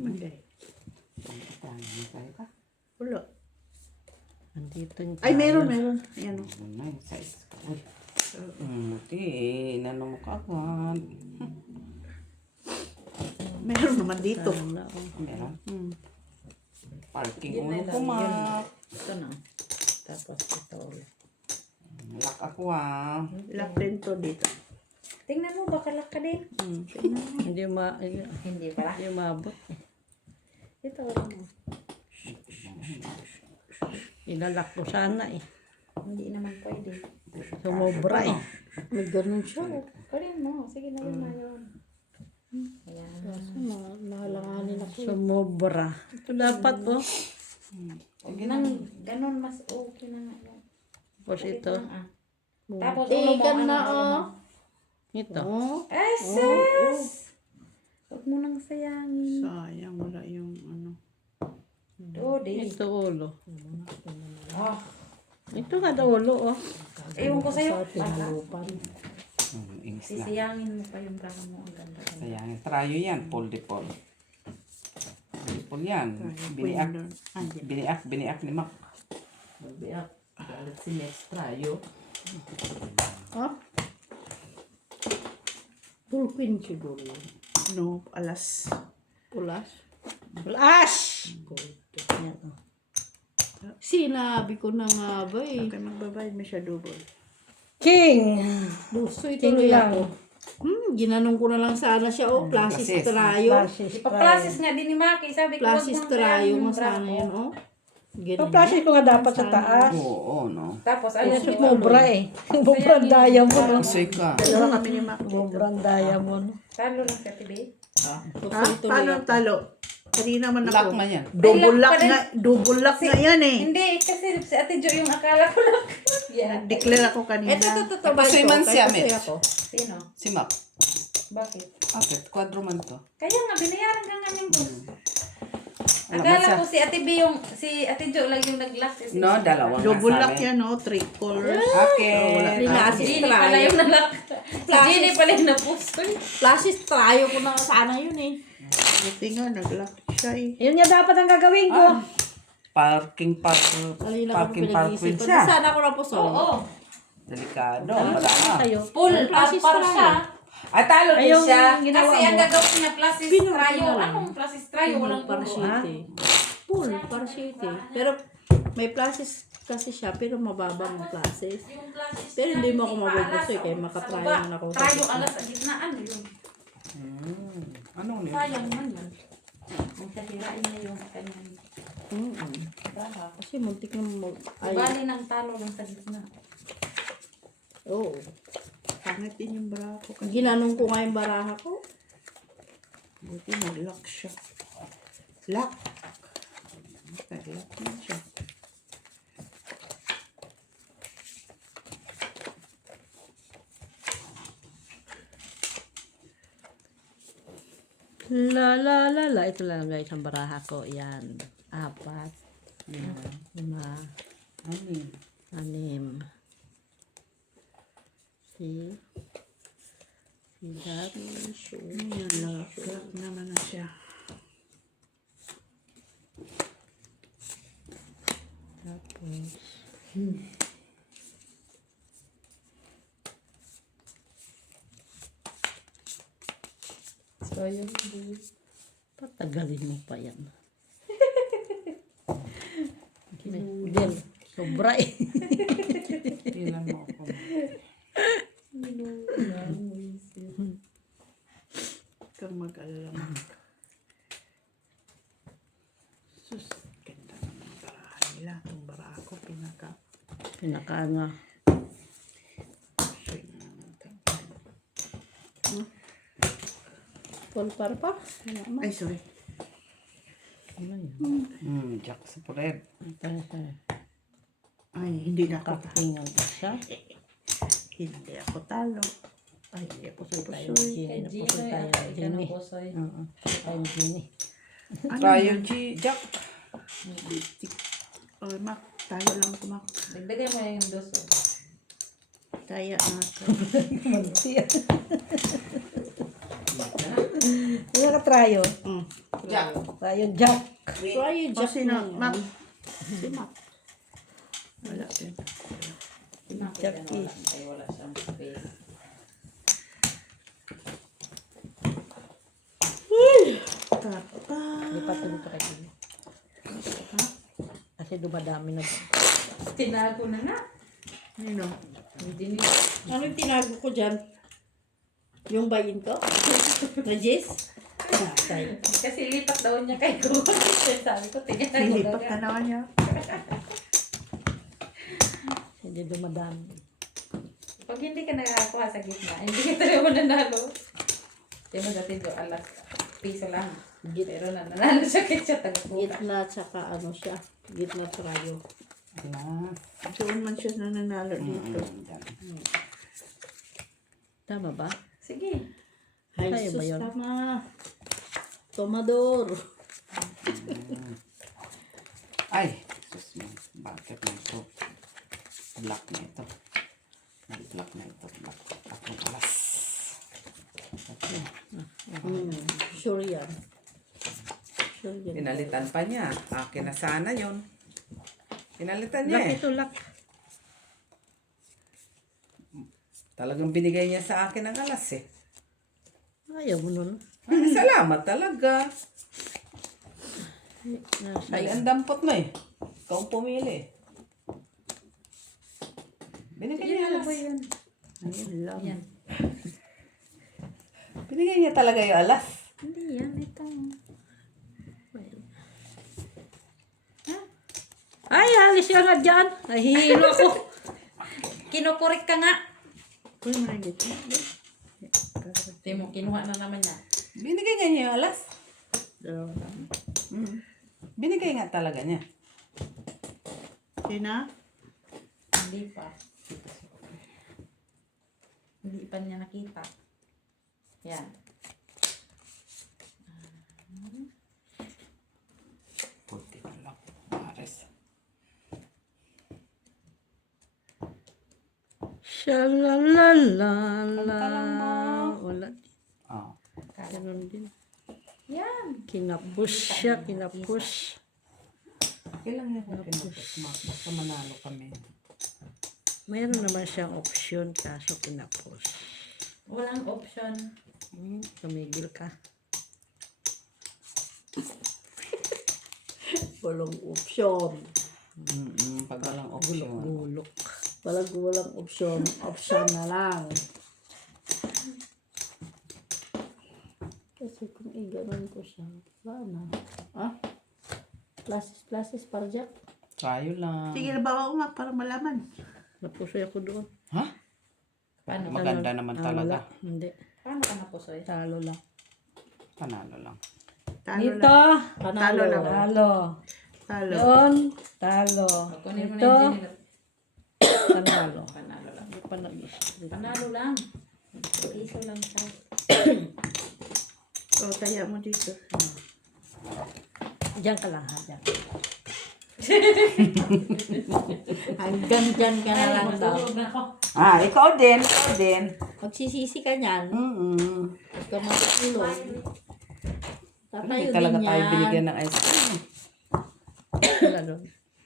Hindi. Wala. Nandito yung Ay, meron. Ayan o. Ano na yung size ko? Uy. Inano mo ka agad. Meron naman dito. Meron. Hmm. Parking ulo ko, ma. Ito na. Tapos ito ulit. Lock ako, ah. Lock din to dito. Tingnan mo, baka lock ka din. Hindi Hindi pala. hindi maabot. Ito lang mo. Ilalak ko sana eh. Hindi naman pwede. Sumobra eh. May ganun siya. Kunin mo. Sige na yun na yun. Ayan. Nahalanganin ako. Sumobra. Ito dapat oh. Ganon mas okay na nga yan. Tapos ito. Ah. Tapos ulo mo. Ikan na ulo mo. Ito. Oh. Ay, sis! Huwag mo nang sayangin. Sayang, wala yung ano. Dodi. Ito ulo. Oh. Ito nga daw ulo oh. Ewan ko sa'yo. Ingis na. Sisiyangin mo pa yung braha mo. Ang ganda. Sayangin. Trayo yan. Paul de Paul. Paul yan. Biniak ni Mac. Biniak. Galit si Next Trayo. Ha? Pulpin siguro. No, alas. Pulas. Flash! Yan, oh. Sinabi ko na nga ba eh. Kaya magbabayad mo siya double. King! Busoy King tuloy lang. ako. Ginanong ko na lang sana siya. Oh, plasis Plasis. trayo. Flashes. Ipa-process nga din ni Maki. Sabi ko, Plasis wag mong trayo sayangin nga yung braha sana mo. yun. Oh. Ito flashes ko nga dapat sa taas. Oo, no. Tapos, ayun yung Sumobra eh. Sumobra diamond oh. Pusoy ka. Dalawa kami ni Mac. Sumobra diamond. Talo lang sa TV. Ha? Busoy tuloy Paano ako. talo? Kanina man Lock ako. na yan. Double Ay, lock lock pa na. Double lock na yan eh. Hindi, kasi si Ate Jo yung akala ko lang. Yeah. Declare ako kanina. Ito. Pusoy man siya, Mitch. ako. Sino? Si Mac. Bakit? Bakit? Quadro man to. Kaya nga, binayaran ka nga ng boss. Wala man Akala siya. ko si Ate B yung, si Ate Jo lang yung nag-lock. No, dalawang Double nga lock sa amin. yan oh. Three colors. Okay. Plasis Si Jenny pala trayo. yung nalock. Si Jenny pala yung napusoy. Plasis trayo ko na sana yun eh. Buti nga, nag-lock siya eh. Yun nga dapat ang gagawin ko. parking Kanina ko queen pinag-iisip. siya. Sana ako na po, sorry. Oo. Delikado. Wala. Kayo. Full Classes par tayo. siya. Ay, talo din Ayong siya. ginawa Kasi mo. ang gagawin niya, plasis Pinaka trayo. na lang. Anong plasis trayo? Walang Para puro. city. Full, para city. Pero may classes kasi siya, pero mababang ang classes. Yung plasis Pero hindi mo ako trayo, magugusto alas, kaya oh. makatry Sa baba, naman ako. Trayo alas sa gitna. Ano yun? Ano yun? Sayang man yun. Ang kasirain niya yung kanyang baraha. Kasi muntik na mo. Ay, Bali ng talo lang sa gitna. oo. Pangit din yung bra ko. Kasi Ginanong ko nga yung baraha ko. buti nag-lock siya. Lock. Nag-lock na siya. La la la la. Ito lang guys ang baraha ko. Yan. 4, 5, 6, 7, Lock. Lock naman na siya. tapos So, yun. patagalin mo pa yan. Din, sobra eh. Ilan mo ako. Kang mag-alala. Sus, ganda naman ang baraha nila. Itong baraha ko, Pinaka nga. Full par pa. Ay, sorry. Ano yan? Jack sa pured. Ay, hindi na ako. Katingan ko siya. Hindi ako talo. Ay, hindi ako Tayo, supusoy. Jenny. Napusoy tayo. Jenny. Oo. Tayo, Jenny. Tayo, Jack. Oh, Mac, tayo lang ko, Mac. Dagdagan mo yung doso. Tayo na ako. Ano ka trayo? Jack. Tayo, Jack. Try yung O, jack sino? na Mac. yan. Si Mac. Wala din. Jackie. Ay, wala siyang space. Tata. Lipat tuloy pa kayo. Kasi dumadami na. Tinago na nga. Nino? Hindi niya. Ano yung tinago ko dyan? Yung bayin ko? Na Jess? Tayo. Kasi lipat daw niya kay Kuya. Sabi ko, tingnan ko Nilipat daw. ka naman niya. Hindi dumadami. Pag hindi ka nakakakuha sa gitna, hindi ka talaga mananalo. Kaya mo dati do, alas, piso lang. Pero nananalo siya kaya siya taga-kuha. Gitna tsaka ano siya. Gitna trayo. Doon man siya nananalo dito. Tama ba? Sige. Ay, Tayo ba sus, yun? tama. Tomador. Ay, sus mo. Bakit na ito? Black na ito. Black na ito. Black. Akong alas. Sure yan. Sure yan. Pinalitan pa niya. Akin na sana yun. Pinalitan niya Lock eh. ito, lock. Talagang binigay niya sa akin ang alas eh. Ayaw mo nun. Ay, salamat talaga. Nasa Ay, ang dampot mo eh. Ikaw ang pumili. Binigay niya alas. Ayun lang. Yan. Binigay niya talaga yung alas. Hindi yan, ito. Ay, alis ka nga dyan. Nahihilo ako. Kinukurik ka nga. Uy, managit. Timo, kinuha na naman niya. Binigay nga niya yung alas. Dalawa lang. Binigay nga talaga niya. Sina? Hindi pa. Hindi pa niya nakita. Yan. Puti na lang. Pares. Shalalala. Wala. Oh. Ganun din. Yan. Kinapush siya, kinapush. Okay lang yan. Basta manalo kami. Mayroon naman siyang option kaso kinapos. Walang option. Tumigil ka. Walang option. Pag walang option. Gulok. Walang option. Option na lang. Kasi kung iganon ko siya, wala na. Ah? Plasis, parjak. Tayo lang. Sige, bawa ko nga para malaman. Napusoy ako doon. Ha? Paano? Maganda naman Wala. talaga. Hindi. Paano ka napusoy? Talo lang. Panalo lang. Talo Dito. lang. Panalo. lang. Talo. Talo. Doon. Talo. Kunin mo na Ito. yung Jenny. Panalo. Panalo lang. Hindi pa nag-street. Panalo lang. Iso lang siya. O, taya mo dito. Diyan ka lang ha. Diyan. Hanggang dyan ka na lang daw. Matulog na ako. Ikaw din. Ikaw din. Magsisisi ka niyan. Huwag ka matulog. Tatayo Hindi din talaga tayo yan. binigyan ng ice cream. Wala doon.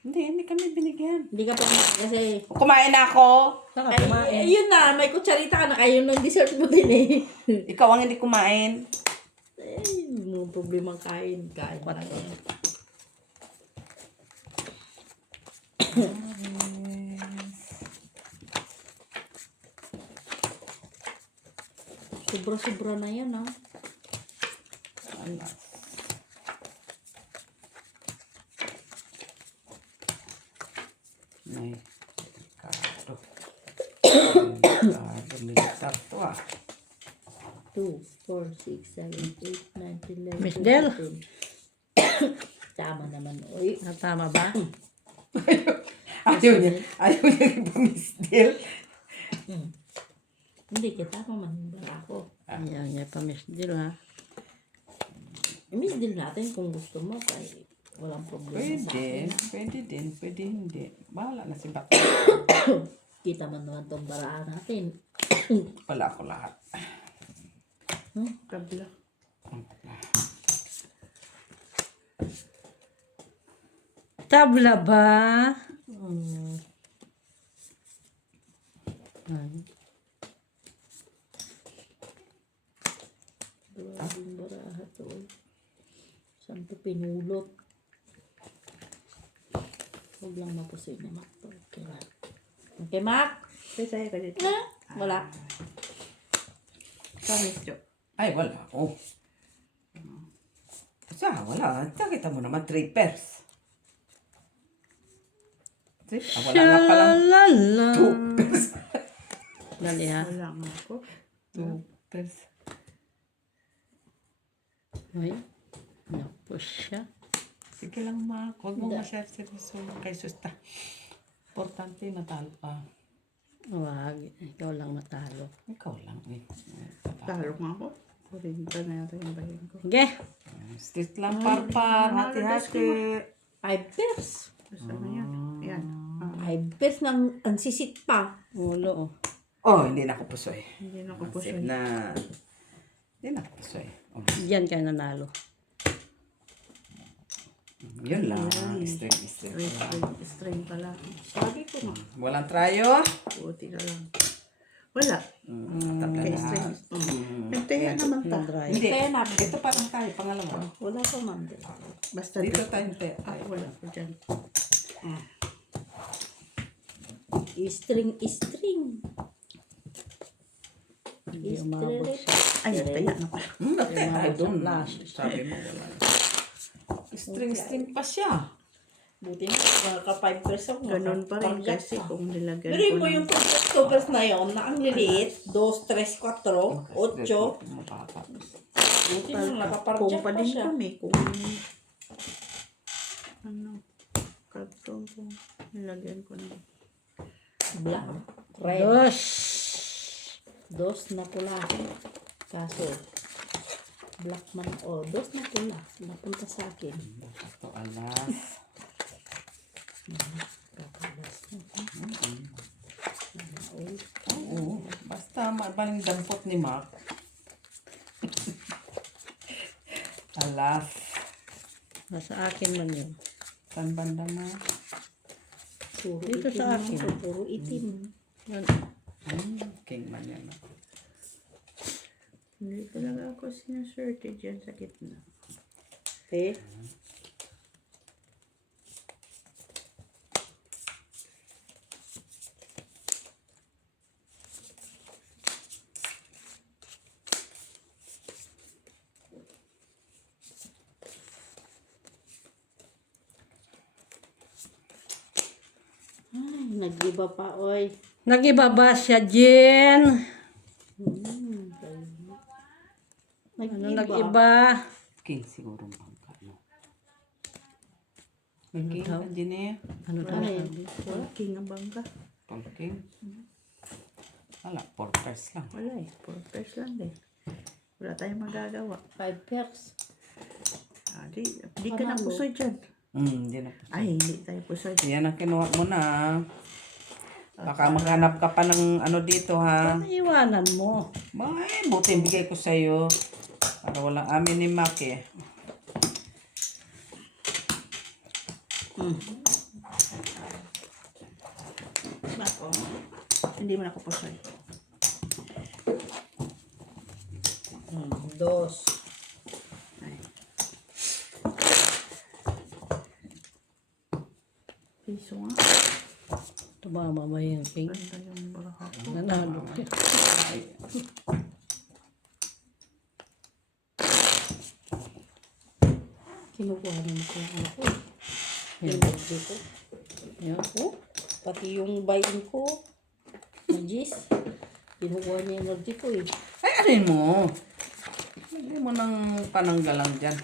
Hindi kami binigyan. Hindi ka pa kasi... Kumain na ako. Saan ka Ay, kumain? yun na, may kutsarita ka na kayo ng dessert mo din eh. Ikaw ang hindi kumain. Mo problema kain ka lang. Sobra-sobra na yan ah. May Ricardo. Ricardo, may sakto 2, 4, 6, 7, 8, 9, 10, 11, Miss Del? 12. Tama naman. Uy, Tama ba? Ayaw niya ipamistil. hindi kita mamanimbala ako. Ayaw niya pa Miss Jill ha. I-miss din natin kung gusto mo. Kaya walang problema sa akin. Pwede din, pwede hindi. Bahala na si Baka. Kita man naman itong baraan natin. Wala ako lahat. Kabla. Tabla ba? Ay. Grabing baraha to. Saan to pinulot? Huwag lang mapusoy na Mac. Okay, Mac. Okay, Mac? Taya ka dito. Na? Wala. Promise, Jo. Ay, wala. Oh. Wala. Kita mo naman 3 pairs. Wala nga palang Shalala. 2 pairs. Dali ha. Wala nga ako. 2 pairs. Ay. Napos siya. Sige lang, ma. Huwag mo masyari seryoso kay Susta. Importante, matalo ka. Wag. Ikaw lang matalo. Ikaw lang eh. Talo nga ako. 40 na yata yung bayan ko. Sige. Street lang, parpar. Hati-hati. 5 pairs. Basta na yan. Yan. 5 pairs ng ang sisit pa. Ulo. Oh, hindi na ako pusoy. Hindi na ako po Sip siya. na. Hindi na ako pusoy. Oh. Diyan kayo nanalo. Yun lang. String. String pala. Sabi ko nga. Walang trayo. Buti na lang. Wala. Tabla Kay na. string. Nagtaya naman ta. Drive. Hindi. Kaya na. Ito parang tayo, pangalawa. Wala pa man. Basta Dito dito. tayo tayo. Wala ko dyan. String. Hindi umabot siya. Ay, nagtaya na pala. Tayo doon. Last. Sabi mo wala. String pa siya. Buti na. Ka 5 pairs ako. Ganun pa rin kasi kung nilagyan Pero ko mo yung covers na yun, na ang liliit, 2, 3, 4, 8. Buti na, nakaparjak Kung pa pa din siya. kami. Kung ano, karton kung nilagyan ko na. Black. Red. Dos. 2 na pula. Kaso, black man. 2 na pula. Napunta sa akin. Ito alas. Oo. Basta mabaling dampot ni Mark. Alas. Nasa akin man yun. Saan banda na? Puro Dito itim sa lang akin. ito, puro itim. Yan. King man yan. No? Hindi talaga ako sinaswerte dyan sa gitna. Eh, ay, nag-iba pa, oy. Nag-iba ba siya, Jen? Ano nag-iba? King siguro bangka. No? May king ka dyan eh. Ano daw Ay, sabi? Wala, king ang bangka. Tol king. Wala, 4 pairs lang. Wala eh. 4 pairs lang eh. Wala tayong magagawa. 5 pairs. Ah, di ka na Panalo. pusoy dyan. Hindi na po. Ay, hindi tayo pusoy. Yan ang kinuha mo na. Baka maghanap ka pa ng ano dito ha. Iwanan mo. Ay, buti bigay ko sa'yo. Para walang amin ni Mac eh. Ako. Hindi mo na ako pusoy. 2. Piso nga. Tumama ba yung king? Ganda yung baraha ko. Nanalo siya. Kinukuha naman ko yung ano ko. Yung budge ko. Yan. Oh, pati yung bayin ko. Magis. Kinukuha niya yung energy ko eh. Ay, arin mo. Hindi mo nang pananggalang dyan.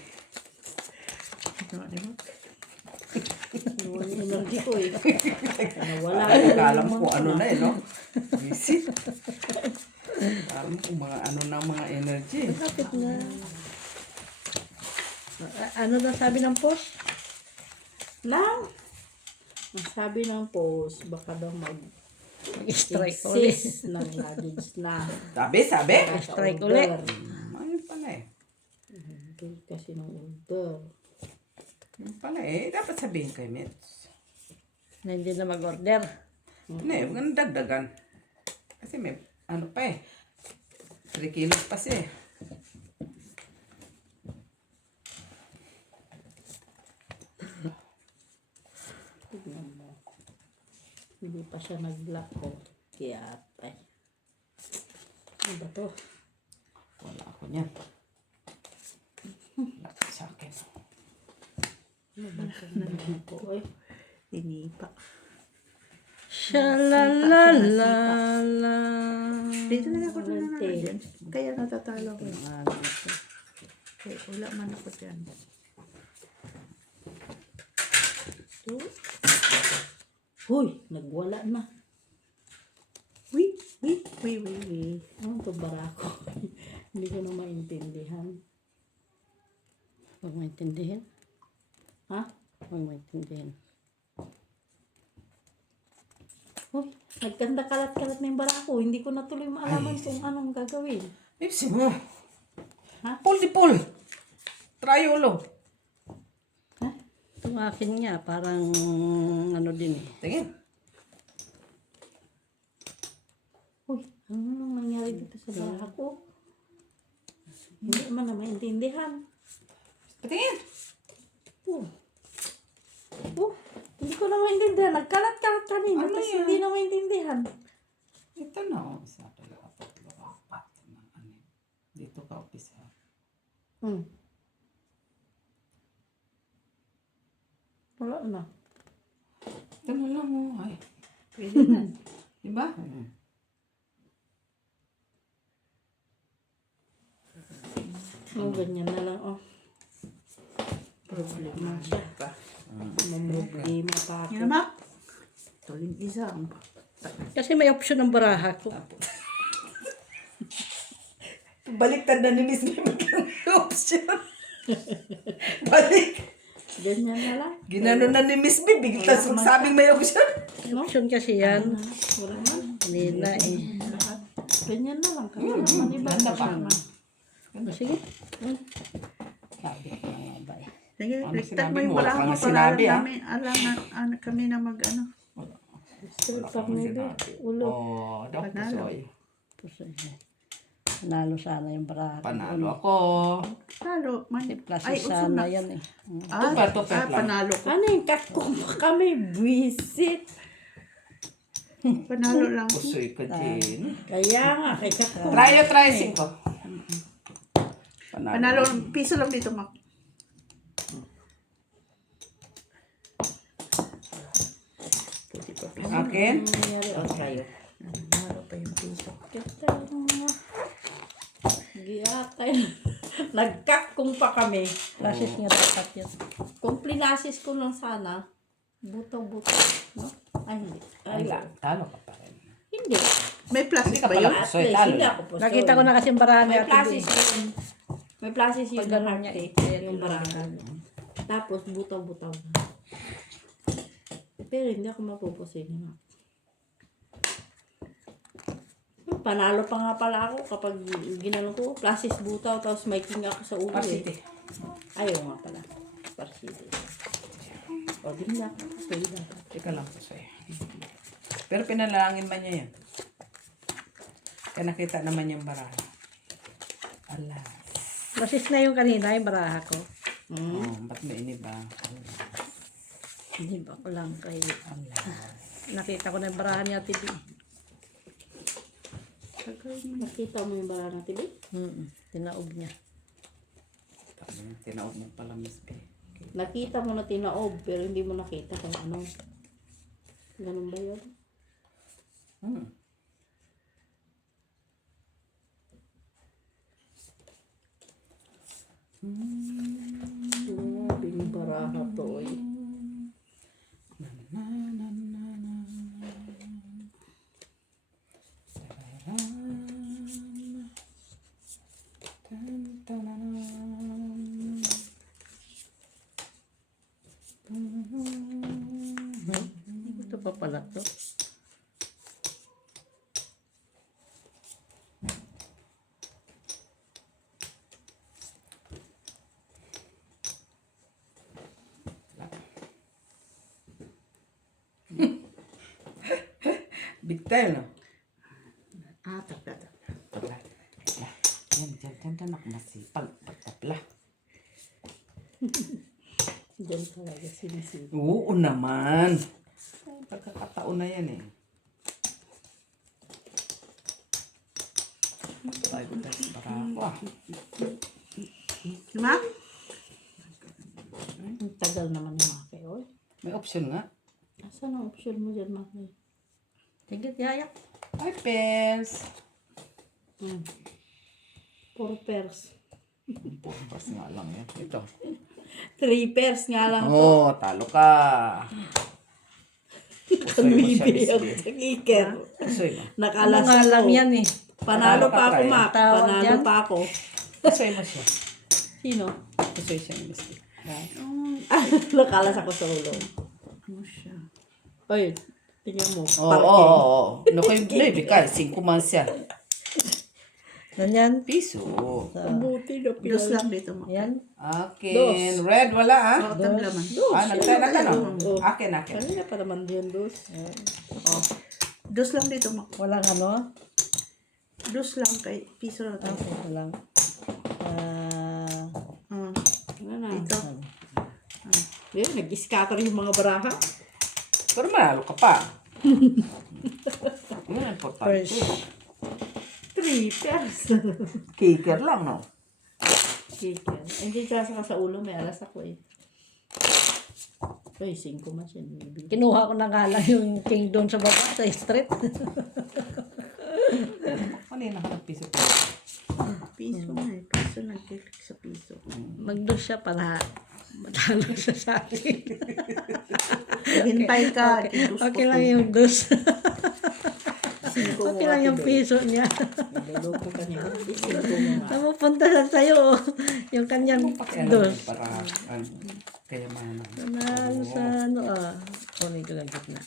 Ito nga, di ba? Kinukuha niya yung energy ko eh. Nawala. Ay, alam ko ano na eh, no? Visit. Alam ko mga ano na mga energy. Kapit na. Ano daw sabi ng post? Lang. Ang sabi ng post, baka daw Mag-strike ulit. mag-exist ng luggage na. Sabi? Strike ulit. Ayun pala eh. Hindi kasi ng order. Ayun pala eh. Dapat sabihin kay Mets. Na hindi na mag-order. Hindi, huwag nang dagdagan. Kasi may ano pa eh. 3 kilos pa siya eh. Tignan mo. Hindi pa siya nag-block ko. Kaya ay. Ano ba to? Wala ako niyan. Wala ka sa akin. Ano ba ito? Nandun ko eh. Hinipa. Shalalala. Dito na ako nananalo dyan. Kaya natatalo ko. Kaya wala man ako dyan. Huy, nagwala na. Wait. Ano to barako? Hindi ko na maintindihan. Huwag maintindihan. Ha? Huwag maintindihan. Huy, nagkanda kalat-kalat na yung barako. Hindi ko na tuloy maalaman kung anong gagawin. Ipsi mo. Ha? Pull di pull. Try ulo. Ha? Itong akin nga, parang ano din eh. Tingin. Huy, ano nang nangyari dito sa barako? Hindi man na maintindihan. Patingin. Hindi ko na maintindihan. Nagkalat-kalat kanina. Ano Tapos yan? hindi na maintindihan. Ito na oh. Isa, dalawa, tatlo, apat. Mga ano. Dito ka upisa. Wala na. Ito na lang oh. Ay. Pwede na. Diba? Oh, ganyan na lang. Oh. Problema siya. Mamroblema pa Yan ako. naman. Tuling isa. Kasi may option ng baraha ko. Baliktad na ni Miss May option. Balik. Ganyan na lang. Ginano na ni Miss May. Bigla sabing may option. Option kasi yan. Wala na. Hindi na eh. Ganyan na lang. Kasi naman iba. Ganda pa. Sige. Sabi ko nga ba eh. Sige, Ano ligtad sinabi mo yung mo? Wala baraha kang mo para sinabi, alam ah. namin, alam kami na mag ano. Wala kang sinabi. Ulo. Oh, daw Panalo. pusoy. Panalo sana yung baraha. Panalo ako. Talo, man. Plus Ay, uso na. sana yan eh. Tupe lang. panalo ko. Ano yung kakong kami visit? Panalo lang. Pusoy ka, Jen. Kaya nga, kay kakong. Try 5. Panalo, piso lang dito, Mak. Akin? Nangyari o tayo. Panalo pa yung piso. Giyatay. Nagkakong pa kami. Plasis nga dapat yun. Kung plinasis ko lang sana, buto-buto. No? Ay, hindi. Ay, Wala. Talo ka pa rin. hindi. May plastic Hindi ka ba pala yun? pusoy. At least, Talo hindi na. ako pusoy. Nakita ko na kasi yung baraha May niya. plasis yun. May plasis yun Pag ng ganun niya, heart eh, yung barahan. Tapos, butaw-butaw na. Pero hindi ako mapupusin nga. Panalo pa nga pala ako kapag ginano ko, plasis butaw, tapos may king ako sa ulo Varsity. Ayaw nga pala. Varsity. O, di na ako. Pwede na. Ika lang pusoy. Pero pinalangin man niya yan. Kaya nakita naman yung baraha. Ala. Plasis na yung kanina, yung baraha ko. Oh, ba't may iniba? Hindi ba ko lang kay... Ala. Nakita ko na yung baraha niya, TV. Nakita mo yung bala ng TV? Tinaog niya. Tinaog mo pala, Miss B. Nakita mo na tinaob, pero hindi mo nakita kung ano. Ganun ba yun? Grabe yung baraha to eh. Ito pa pala to. Big time, no? Tapla. Tabla. Yan, ako masipag. Tabla. Diyan talaga sinisip. Oo naman. Ay, pagkakataon na yan eh. Tayo para ako ah. Mak? Ang tagal naman yung Maki, oy. May option nga. Asan ang option mo dyan, Maki? Sige, yayak. Ay, pairs. 4 pairs. Pumpas nga lang yan. Ito. 3 pairs nga lang. Oh, talo ka. Pusoy mo siya, Miss Kanwibi B. ang iker. Pusoy mo. Ano Nakalas nga ako. lang yan eh. Panalo pa ako, Try. Mak. Tawag Panalo yan? pa ako. Pusoy mo siya. Sino? Pusoy siya, Miss B. Nakalas ako sa ulo. Ano siya? Oy, tingnan mo. Oo. Naku, yung baby ka. 5 months yan. Ganyan. Piso. Buti na Dos lang dito, Mak. Yan. Akin. Red, wala ah. Oo, tabla man. Nagtay na ka no? Oh. Akin. Kanina pa naman yun, dos. Dos lang dito, Mak. Walang ano. Dos lang kay piso lang. Okay, walang. Ano na? Dito. Yan, nag-scatter yung mga baraha. Pero manalo ka pa. Yun ang importante. First. 3 pairs. Kicker lang, no? Chicken. Hindi siya sa ulo, may alas ako eh. Ay, 5 man siya. Kinuha ko na nga lang yung king doon sa baba, sa street. Kanina ka nagpiso. Piso na eh. Piso nag-click sa piso. Magdos siya para matalo siya sa akin. Hintay ka. dos Okay po lang to. yung dos. Okay lang yung piso niya. Niloloko ka niya. 5 mo nga. Napupunta sa sayo. Yung kanyang dos. Para, kaya mana. Nanalo sa ano kunin ko lang gitna.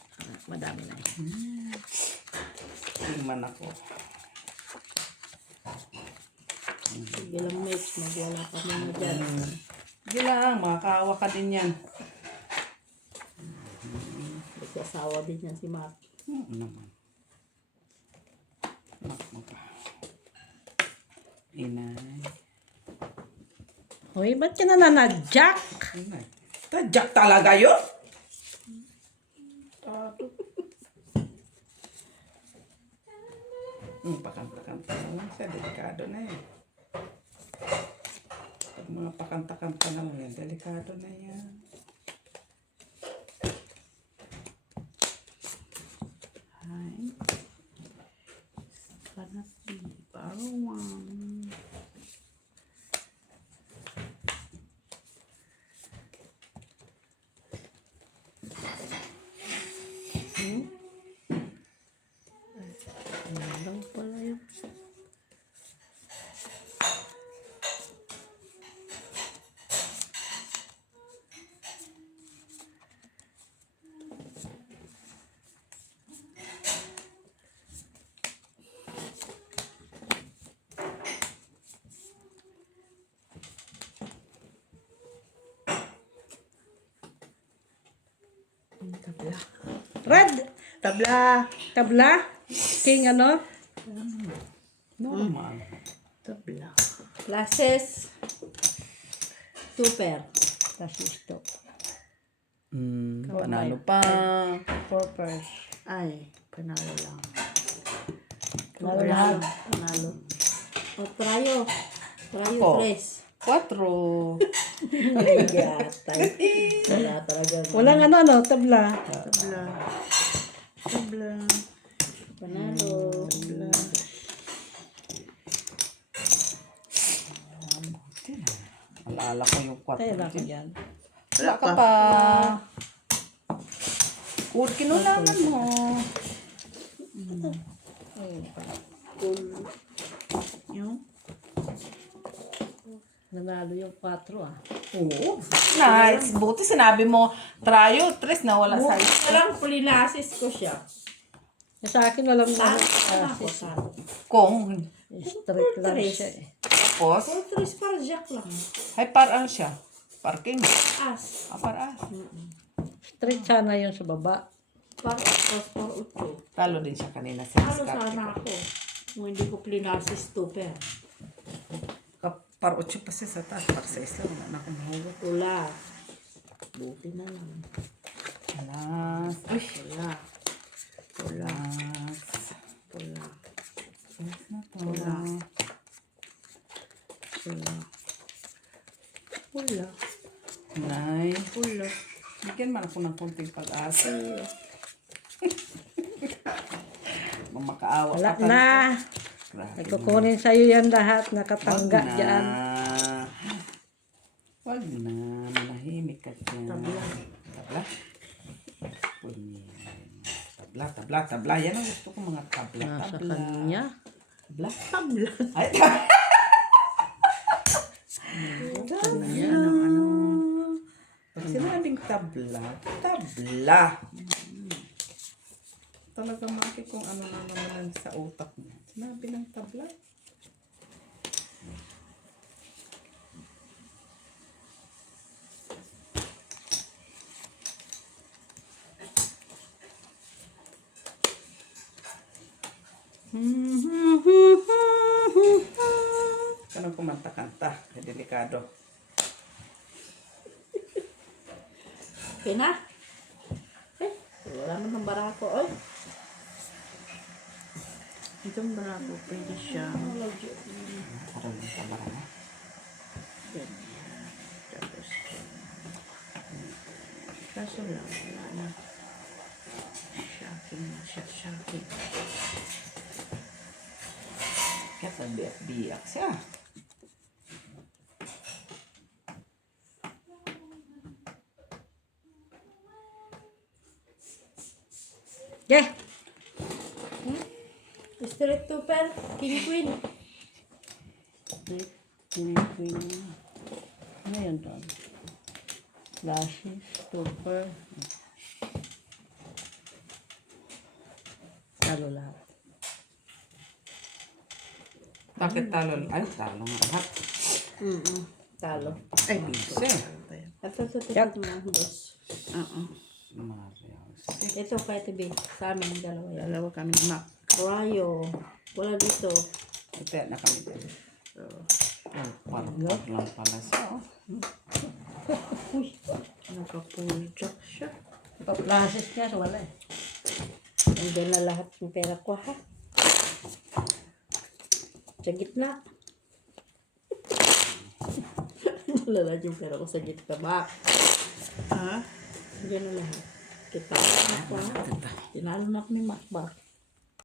Madami na yun. Tingman ako. Sige lang, match. Magwala ka muna dyan. Sige lang, makakaawa ka din yan. Nagsasawa din yan si Mark. Naman. Knock mo pa. Inay. Uy, ba't ka nananadyak? Inay. Tadyak talaga yun? Pakanta-kanta na lang siya. Delikado na yan. Pag mga pakanta-kanta na lang yan, delikado na yan. Hi. Gonna be bawang. Ano pala yun? Tabla. Red! Tabla. Tabla? King ano? Normal. Tabla. Classes. Super. Tapos ito. Panalo pa. Purpose. Ay, panalo lang. Panalo lang. Panalo. O, trayo. Trayo, Ako. tres. 4. Ay, gatay. Wala talaga. Walang ano, tabla. Tabla. Tabla. Panalo. Tabla. Alala ko yung 4. Tayo lang yan. Wala ka pa. Kinulangan mo. Yung Nanalo yung 4 ah. Oo. Nice. Buti sinabi mo, tryo, 3 na wala sa Walang pulinasis ko siya. Sa akin walang Sana ako, sana. Kung, strict lang siya eh. tapos, O, tres para Jack lang. ay par siya. Parking. As. Para. Strict sana yun sa baba. Para as, para utyo. Talo din siya kanina sa Ano discard. sana ako? Kung hindi ko plinasis super. Par 8 pa siya sa taas. Par 6 lang. Wala na akong mahugot. Wala. Buti na lang. Alas. Uy. wala. Wala. Alas. Wala. Alas na to. Wala. Wala. Wala. Nay. Wala. Bigyan man ako ng konting pag-asa. Kung makaawa Wala ka na. Grabe Kukunin sa'yo yan lahat. Nakatangga na. dyan. Wag na. Manahimik ka dyan. Tabla. Tabla? Tabla, tabla, tabla. Yan ang gusto ko mga tabla. Nasa Tabla. kanya. Tabla? Tabla. Ay, Yan ang ano. pag sinabing tabla, tabla. Talaga maki kung ano na naman sa utak mo. Sinabi ng tabla. Kanang kumanta-kanta. Delikado. Okay na? Eh, wala naman barako. Oy. Itong bravo, pwede siya. Parang yung tabara na. Ganyan. Tapos, kaso lang, wala na. Shocking na siya, shocking. Kaya nagbiyak-biyak siya. Yeah. Straight super. King queen. Queen. Ano yun doon? Flashes, stopper. Talo lahat. Bakit talo? Ay, talo nga lahat. Talo. Ay, piso. At sa mga boss. Oo. Marios. Ito kay TV. Sa amin, dalawa yan. Dalawa kami Mac. Rayo. Wala dito. Ito na kami din. Oh, parang lang pala siya. Oh. Nakapulchak siya. Pa-process niya, so wala eh. Nandiyan na lahat ng pera ko, ha? Sa gitna. Nalala yung pera ko sa gitna, ba? Ha? Nandiyan na lahat. Kita. Tinalo na kami, Mac, ba?